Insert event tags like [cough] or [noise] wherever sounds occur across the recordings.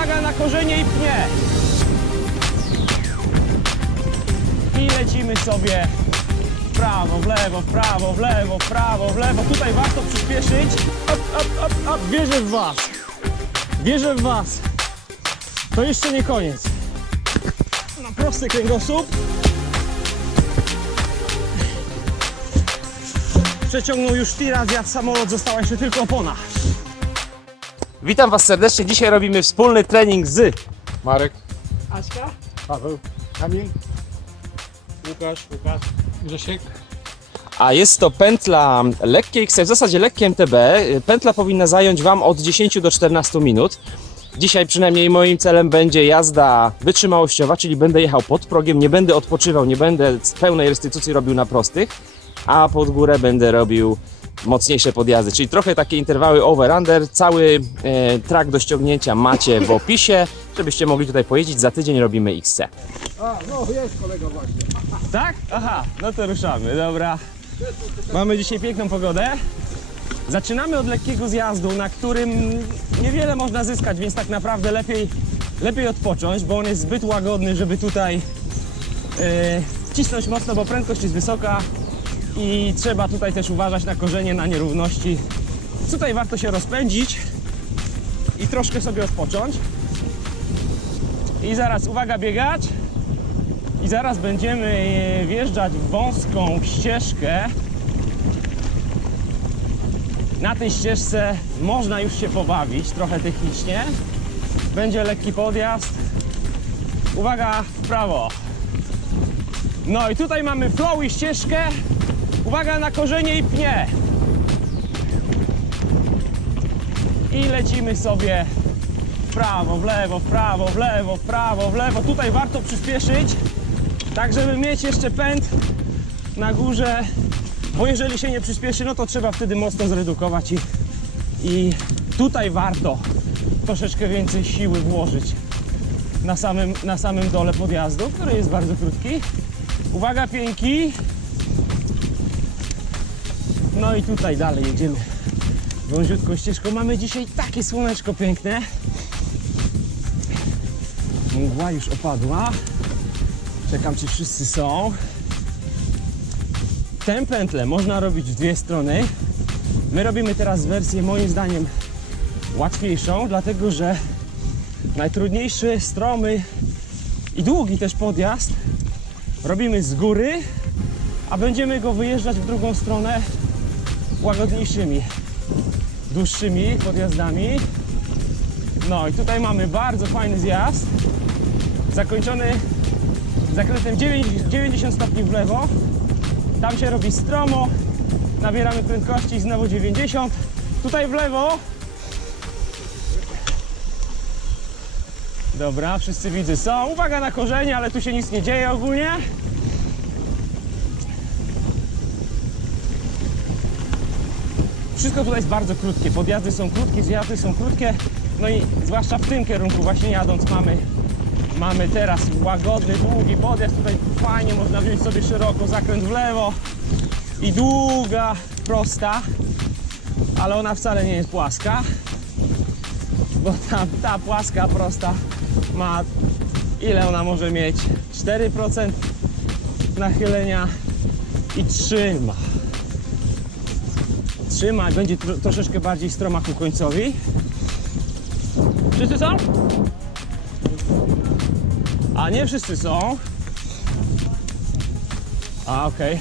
Uwaga na korzenie i pnie. I lecimy sobie w prawo, w lewo, w prawo, w lewo, w prawo, w lewo. Tutaj warto przyspieszyć. Op, op, op, op. Wierzę w Was. Wierzę w Was. To jeszcze nie koniec. Na prosty kręgosłup. Przeciągnął już tira, zjadł samolot, została jeszcze tylko opona. Witam Was serdecznie. Dzisiaj robimy wspólny trening z Marek, Aśka, Paweł, Kamil, Łukasz, Łukasz, Grzesiek. A jest to pętla lekkiej, w zasadzie lekkie MTB. Pętla powinna zająć Wam od 10 do 14 minut. Dzisiaj przynajmniej moim celem będzie jazda wytrzymałościowa, czyli będę jechał pod progiem, nie będę odpoczywał, nie będę z pełnej restytucji robił na prostych, a pod górę będę robił mocniejsze podjazdy, czyli trochę takie interwały over-under. Cały e, track do ściągnięcia macie w opisie, żebyście mogli tutaj pojeździć. Za tydzień robimy XC. A, no jest kolega właśnie. Tak? Aha, no to ruszamy, dobra. Mamy dzisiaj piękną pogodę. Zaczynamy od lekkiego zjazdu, na którym niewiele można zyskać, więc tak naprawdę lepiej, lepiej odpocząć, bo on jest zbyt łagodny, żeby tutaj yy, cisnąć mocno, bo prędkość jest wysoka i trzeba tutaj też uważać na korzenie, na nierówności. Tutaj warto się rozpędzić i troszkę sobie odpocząć. I zaraz, uwaga, biegać. I zaraz będziemy e, wjeżdżać w wąską ścieżkę. Na tej ścieżce można już się pobawić, trochę technicznie. Będzie lekki podjazd. Uwaga, w prawo. No i tutaj mamy flow i ścieżkę. Uwaga na korzenie i pnie. I lecimy sobie w prawo, w lewo, w prawo, w lewo, w prawo, w lewo. Tutaj warto przyspieszyć, tak żeby mieć jeszcze pęd na górze, bo jeżeli się nie przyspieszy, no to trzeba wtedy mocno zredukować i, i tutaj warto troszeczkę więcej siły włożyć na samym, na samym dole podjazdu, który jest bardzo krótki. Uwaga, pięki. No i tutaj dalej jedziemy wąziutką ścieżką. Mamy dzisiaj takie słoneczko piękne. Mgła już opadła. Czekam, czy wszyscy są. Tę pętlę można robić w dwie strony. My robimy teraz wersję moim zdaniem łatwiejszą, dlatego że najtrudniejszy, stromy i długi też podjazd robimy z góry, a będziemy go wyjeżdżać w drugą stronę łagodniejszymi, dłuższymi podjazdami. No i tutaj mamy bardzo fajny zjazd, zakończony zakrętem 9 90 stopni w lewo. Tam się robi stromo, nabieramy prędkości znowu 90. Tutaj w lewo. Dobra, wszyscy widzę są. Uwaga na korzenie, ale tu się nic nie dzieje ogólnie. Wszystko tutaj jest bardzo krótkie. Podjazdy są krótkie, zjazdy są krótkie. No i zwłaszcza w tym kierunku właśnie jadąc mamy, mamy teraz łagodny, długi podjazd. Tutaj fajnie można wziąć sobie szeroko zakręt w lewo i długa, prosta, ale ona wcale nie jest płaska, bo ta, ta płaska, prosta ma ile ona może mieć? 4% nachylenia i 3 trzymać, będzie tro, troszeczkę bardziej stroma ku końcowi. Wszyscy są? A nie wszyscy są. A okej.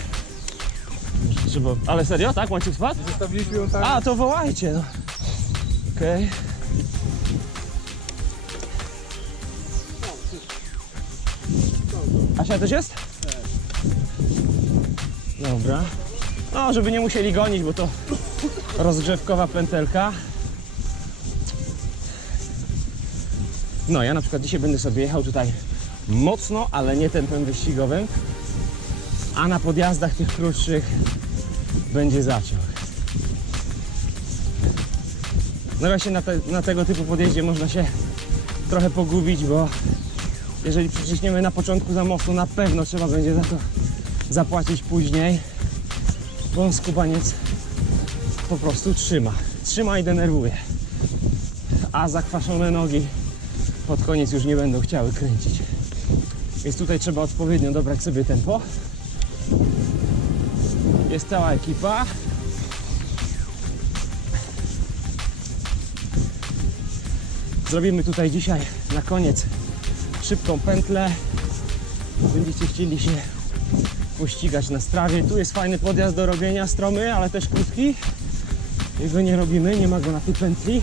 Okay. Ale serio, tak? Łańcuch spadł? Zostawiliśmy ją tam. A, to wołajcie. No. Okej. Okay. Asia też jest? Tak. Dobra. No, żeby nie musieli gonić, bo to rozgrzewkowa pętelka. No, ja na przykład dzisiaj będę sobie jechał tutaj mocno, ale nie tempem wyścigowym, a na podjazdach tych krótszych będzie zaciąg. No właśnie na, te, na tego typu podjeździe można się trochę pogubić, bo jeżeli przyciśniemy na początku za mocno, na pewno trzeba będzie za to zapłacić później, bo skubaniec po prostu trzyma. Trzyma i denerwuje. A zakwaszone nogi pod koniec już nie będą chciały kręcić. Więc tutaj trzeba odpowiednio dobrać sobie tempo. Jest cała ekipa. Zrobimy tutaj dzisiaj na koniec szybką pętlę. Będziecie chcieli się pościgać na strawie. Tu jest fajny podjazd do robienia, stromy, ale też krótki. Jego nie robimy, nie ma go na tej.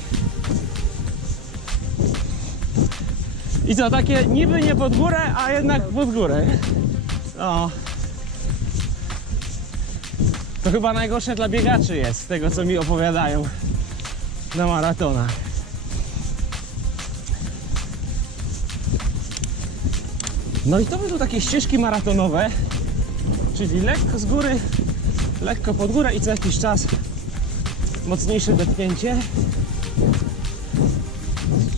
I co, takie niby nie pod górę, a jednak pod górę. No. To chyba najgorsze dla biegaczy jest, z tego co mi opowiadają na maratonach. No i to będą takie ścieżki maratonowe, czyli lekko z góry, lekko pod górę i co jakiś czas mocniejsze depnięcie.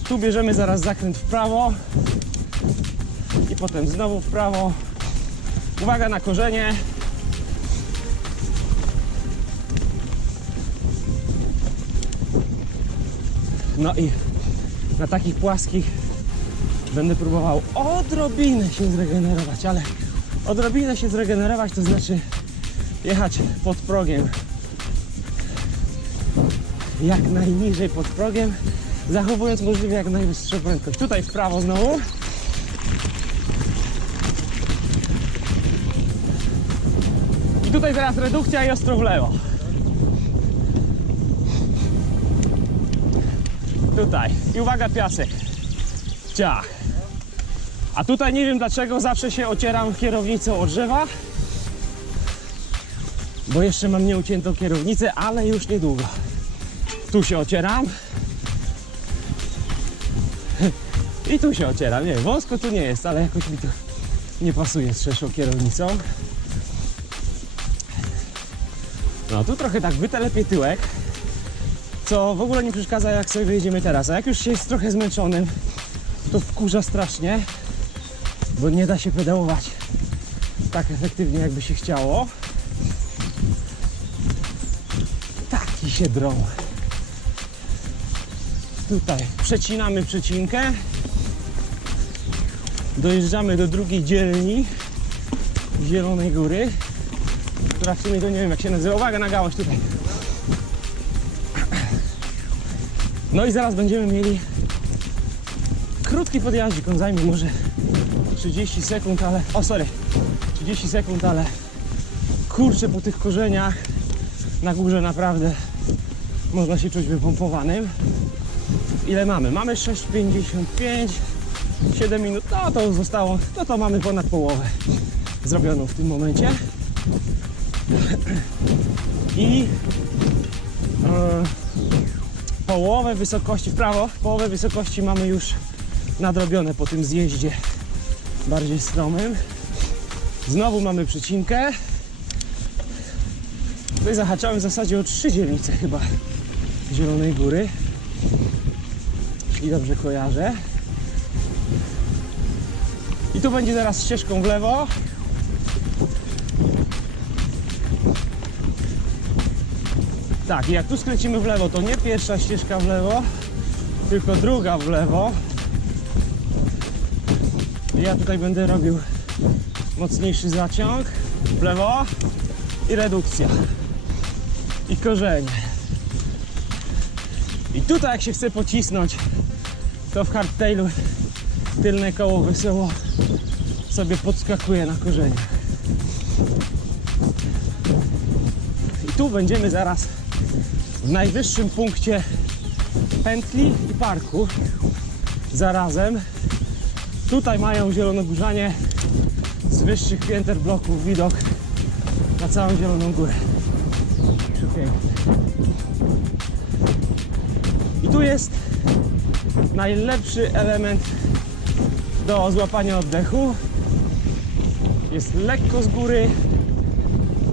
Tu bierzemy zaraz zakręt w prawo i potem znowu w prawo. Uwaga na korzenie. No i na takich płaskich będę próbował odrobinę się zregenerować, ale odrobinę się zregenerować to znaczy jechać pod progiem. Jak najniżej pod progiem, zachowując możliwie jak najwyższą prędkość. Tutaj w prawo znowu. I tutaj teraz redukcja i ostro w lewo. Tutaj. I uwaga piasek. Ciach. A tutaj nie wiem dlaczego zawsze się ocieram kierownicą o drzewa. Bo jeszcze mam nieuciętą kierownicę, ale już niedługo. Tu się ocieram. I tu się ocieram. Nie, wąsko tu nie jest, ale jakoś mi to nie pasuje z szerszą kierownicą. No tu trochę tak wytelepie tyłek, co w ogóle nie przeszkadza jak sobie wyjedziemy teraz. A jak już się jest trochę zmęczonym, to wkurza strasznie, bo nie da się pedałować tak efektywnie jakby się chciało. Taki się drą. Tutaj przecinamy przecinkę. Dojeżdżamy do drugiej dzielni Zielonej Góry, która w sumie to nie wiem jak się nazywa. Uwaga na gałąź tutaj. No i zaraz będziemy mieli krótki podjaździk. On zajmie może 30 sekund, ale... O, sorry. 30 sekund, ale kurczę po tych korzeniach na górze naprawdę można się czuć wypompowanym. Ile mamy? Mamy 6,55 7 minut, no to zostało, no to mamy ponad połowę zrobioną w tym momencie. I e, połowę wysokości w prawo, połowę wysokości mamy już nadrobione po tym zjeździe bardziej stromym. Znowu mamy przecinkę. Tutaj zahaczałem w zasadzie o trzy dzielnice chyba Zielonej Góry. Jeśli dobrze kojarzę. I tu będzie zaraz ścieżką w lewo. Tak, i jak tu skręcimy w lewo, to nie pierwsza ścieżka w lewo, tylko druga w lewo. I ja tutaj będę robił mocniejszy zaciąg w lewo i redukcja. I korzenie. I tutaj jak się chce pocisnąć, to w hardtailu tylne koło wesoło sobie podskakuje na korzenie. I tu będziemy zaraz w najwyższym punkcie pętli i parku zarazem. Tutaj mają zielonogórzanie z wyższych pięter bloków widok na całą Zieloną Górę. Przepiękny. Tu jest najlepszy element do złapania oddechu. Jest lekko z góry,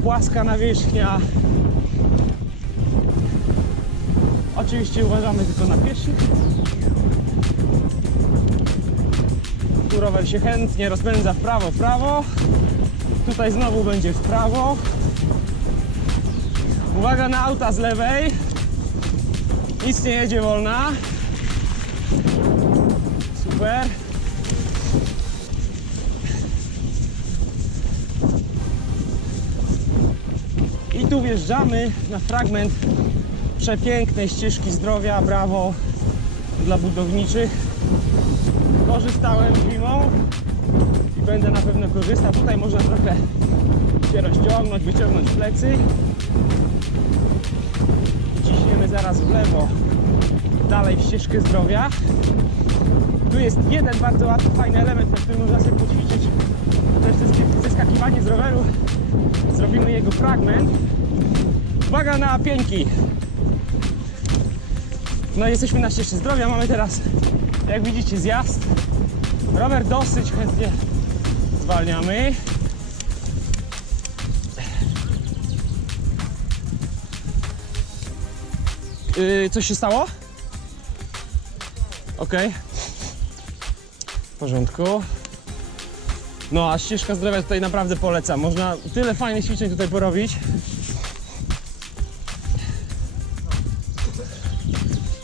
płaska nawierzchnia. Oczywiście uważamy tylko na pieszych. Tu rower się chętnie rozpędza w prawo, w prawo. Tutaj znowu będzie w prawo. Uwaga na auta z lewej. Nic nie jedzie wolna. Super. I tu wjeżdżamy na fragment przepięknej ścieżki zdrowia, brawo dla budowniczych. Korzystałem zimą i będę na pewno korzystał. Tutaj można trochę się rozciągnąć, wyciągnąć plecy. Zaraz w lewo, dalej w ścieżkę zdrowia. Tu jest jeden bardzo łatwy, fajny element, na którym można sobie poćwiczyć. To jest zes- zeskakiwanie z roweru. Zrobimy jego fragment. Uwaga na pieńki. No jesteśmy na ścieżce zdrowia, mamy teraz, jak widzicie, zjazd. Rower dosyć chętnie zwalniamy. Yy, coś się stało? Okej. W porządku. No a ścieżka zdrowia tutaj naprawdę polecam. Można tyle fajnych ćwiczeń tutaj porobić.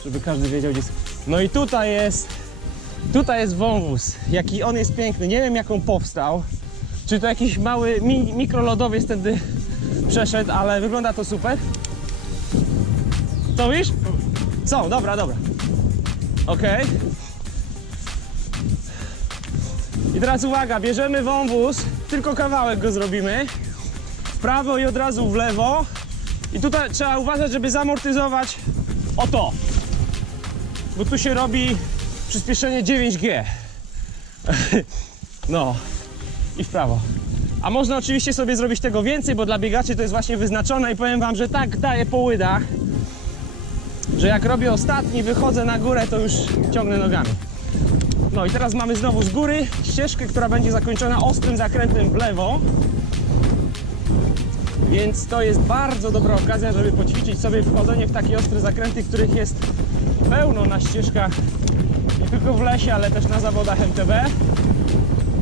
Żeby każdy wiedział gdzie jest. No i tutaj jest. Tutaj jest wąwóz. Jaki on jest piękny. Nie wiem jak on powstał. Czy to jakiś mały mi, mikrolodowiec wtedy przeszedł, ale wygląda to super. Co mówisz? Są, dobra, dobra. Okej. I teraz uwaga, bierzemy wąwóz, tylko kawałek go zrobimy. W prawo i od razu w lewo. I tutaj trzeba uważać, żeby zamortyzować o to. Bo tu się robi przyspieszenie 9G. [laughs] No. I w prawo. A można oczywiście sobie zrobić tego więcej, bo dla biegaczy to jest właśnie wyznaczone i powiem wam, że tak daje po łydach, że jak robię ostatni, wychodzę na górę, to już ciągnę nogami. No i teraz mamy znowu z góry ścieżkę, która będzie zakończona ostrym zakrętem w lewo. Więc to jest bardzo dobra okazja, żeby poćwiczyć sobie wchodzenie w takie ostre zakręty, których jest pełno na ścieżkach nie tylko w lesie, ale też na zawodach MTB.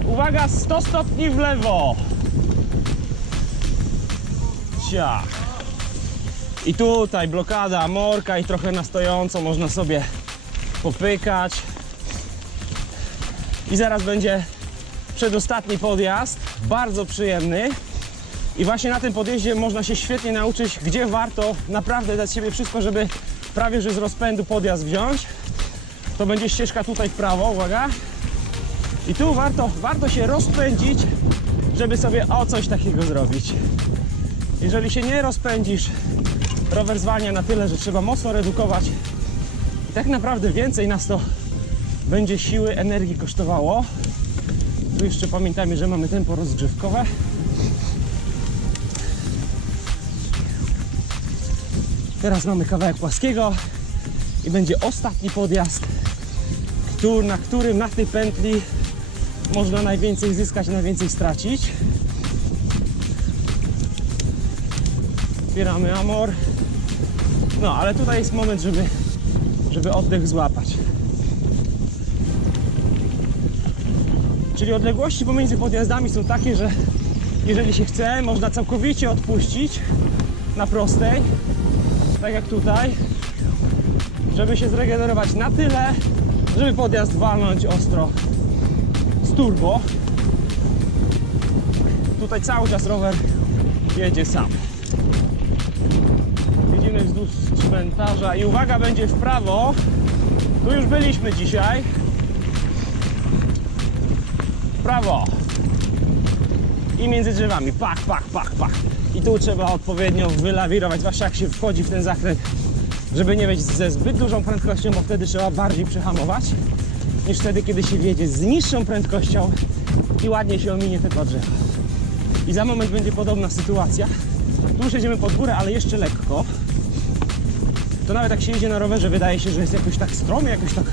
Uwaga, 100 stopni w lewo. Ciach. I tutaj blokada, morka i trochę na stojąco można sobie popykać. I zaraz będzie przedostatni podjazd, bardzo przyjemny. I właśnie na tym podjeździe można się świetnie nauczyć, gdzie warto naprawdę dać siebie wszystko, żeby prawie że z rozpędu podjazd wziąć. To będzie ścieżka tutaj w prawo, uwaga. I tu warto, warto się rozpędzić, żeby sobie o coś takiego zrobić. Jeżeli się nie rozpędzisz, rower zwalnia na tyle, że trzeba mocno redukować. I tak naprawdę więcej nas to będzie siły, energii kosztowało. Tu jeszcze pamiętajmy, że mamy tempo rozgrzewkowe. Teraz mamy kawałek płaskiego i będzie ostatni podjazd, na którym na tej pętli można najwięcej zyskać, najwięcej stracić. Zbieramy amor. No, ale tutaj jest moment, żeby, żeby oddech złapać. Czyli odległości pomiędzy podjazdami są takie, że jeżeli się chce, można całkowicie odpuścić na prostej, tak jak tutaj, żeby się zregenerować na tyle, żeby podjazd walnąć ostro z turbo. Tutaj cały czas rower jedzie sam. Wzdłuż cmentarza i uwaga, będzie w prawo. Tu już byliśmy dzisiaj. W prawo. I między drzewami. Pach, pach, pach, pach. I tu trzeba odpowiednio wylawirować, zwłaszcza jak się wchodzi w ten zakręt, żeby nie wejść ze zbyt dużą prędkością, bo wtedy trzeba bardziej przyhamować, niż wtedy, kiedy się wjedzie z niższą prędkością i ładnie się ominie te dwa drzewa. I za moment będzie podobna sytuacja. Tu już jedziemy pod górę, ale jeszcze lekko. To nawet jak się jedzie na rowerze, wydaje się, że jest jakoś tak stromie, jakoś tak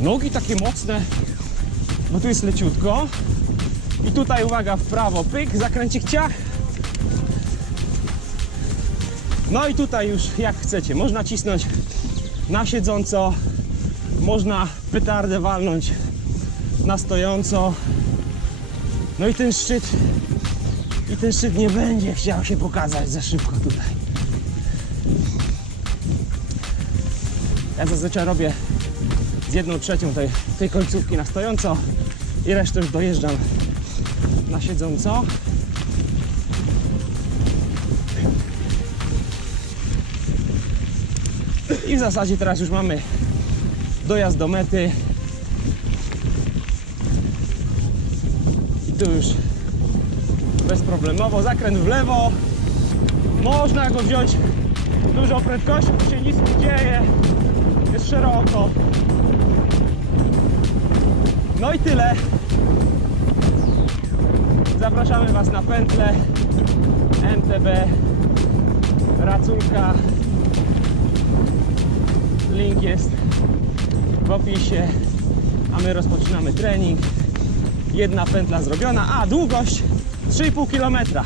nogi takie mocne, bo tu jest leciutko. I tutaj uwaga, w prawo, pyk, zakręcik ciach. No i tutaj już jak chcecie, można cisnąć na siedząco, można petardę walnąć na stojąco. No i ten szczyt, i ten szczyt nie będzie chciał się pokazać za szybko tutaj. Ja zazwyczaj robię z jedną trzecią tej, tej końcówki na stojąco i resztę już dojeżdżam na siedząco. I w zasadzie teraz już mamy dojazd do mety. I tu już bezproblemowo zakręt w lewo. Można go wziąć dużą prędkością, tu się nic nie dzieje. Jest szeroko. No i tyle. Zapraszamy Was na pętlę MTB Raculka. Link jest w opisie. A my rozpoczynamy trening. Jedna pętla zrobiona, a długość 3,5 km.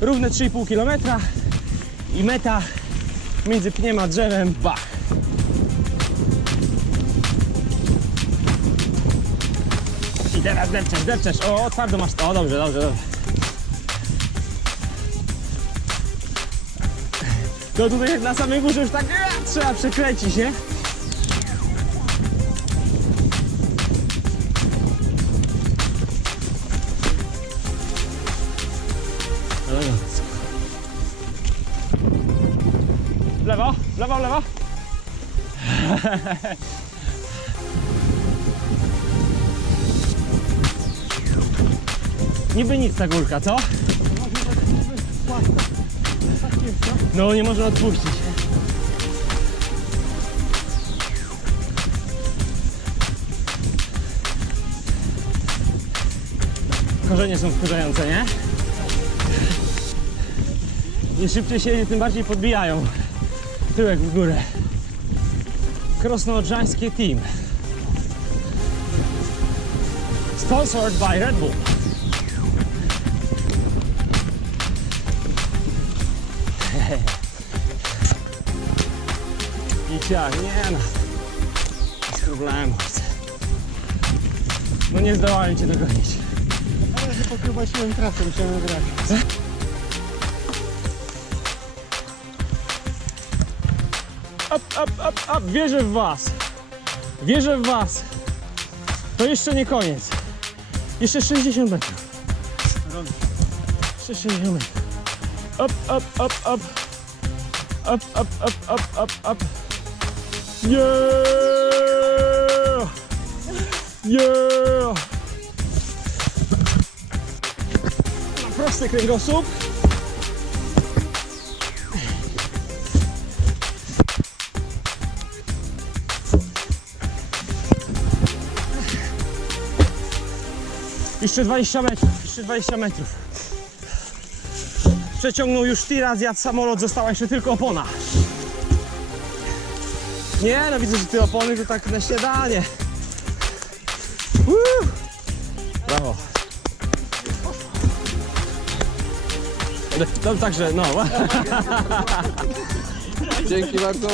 Równe 3,5 km i meta między pniem a drzewem bach. Teraz depczesz, depczesz. O, twardo masz. O, dobrze, dobrze, dobrze. To tutaj na samej górze już tak trzeba przekręcić, nie? W lewo, w lewo, w lewo. [laughs] Niby nic ta górka, co? No nie można odpuścić. Korzenie są wkurzające, nie? Im szybciej się jedzie, tym bardziej podbijają. Tyłek w górę. Krosnoodrzańskie team. Sponsored by Red Bull. Ciach, nie no. Bez problemu. No nie zdołałem cię dogonić. Ale że pokrywaciłem trasę, musiałem grać. Up, up, up, up. Wierzę w was. Wierzę w was. To jeszcze nie koniec. Jeszcze 60 metrów. Jeszcze 60 metrów. Up, up, up, up. Up, up, up, up, up, up. Yeah! Yeah! Prosty kręgosłup. Jeszcze 20 metrów, jeszcze 20 metrów. Przeciągnął już tira, zjadł samolot, została jeszcze tylko opona. Nie, no widzę, że ty opony to tak na śniadanie. Woo! Brawo. No także, no. [laughs] Dzięki bardzo.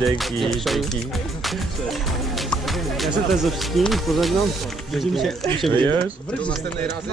Dzięki, dzięki. Ja się też ze wszystkimi pożegnam. Widzimy się. Wiesz? Do następnej razy.